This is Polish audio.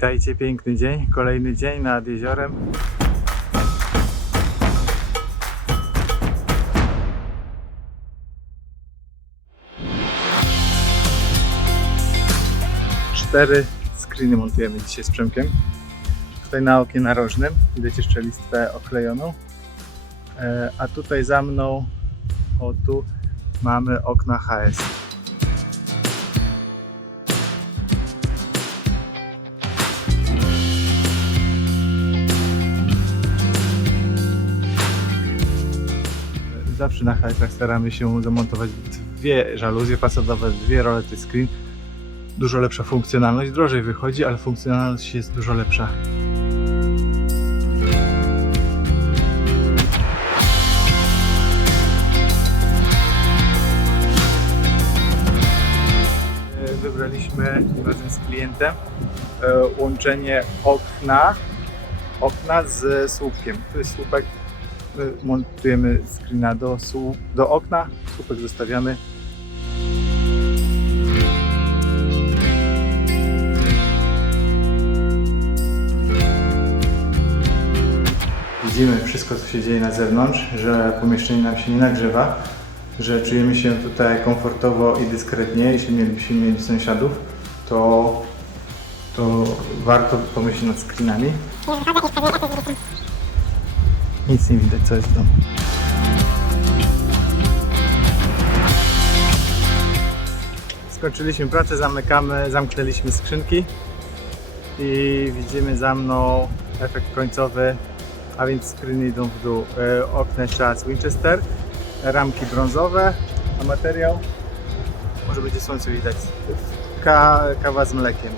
Witajcie, piękny dzień, kolejny dzień nad jeziorem. Cztery screeny montujemy dzisiaj z Przemkiem. Tutaj na oknie narożnym widać jeszcze listwę oklejoną. E, A tutaj za mną, o tu, mamy okna HS. Zawsze na HS staramy się zamontować dwie żaluzje fasadowe, dwie rolety screen. Dużo lepsza funkcjonalność, drożej wychodzi, ale funkcjonalność jest dużo lepsza. Wybraliśmy razem z klientem e, łączenie okna, okna z słupkiem. To jest słupek montujemy screena do, do okna, słupek zostawiamy. Widzimy wszystko, co się dzieje na zewnątrz, że pomieszczenie nam się nie nagrzewa, że czujemy się tutaj komfortowo i dyskretnie. Jeśli mielibyśmy mieć sąsiadów, to, to warto pomyśleć nad screenami. Nic nie widać, co jest w domu. Skończyliśmy pracę, zamykamy, zamknęliśmy skrzynki i widzimy za mną efekt końcowy, a więc screeny idą w dół. E, Okna czas Winchester, ramki brązowe, a materiał może będzie słońce widać. Ka kawa z mlekiem.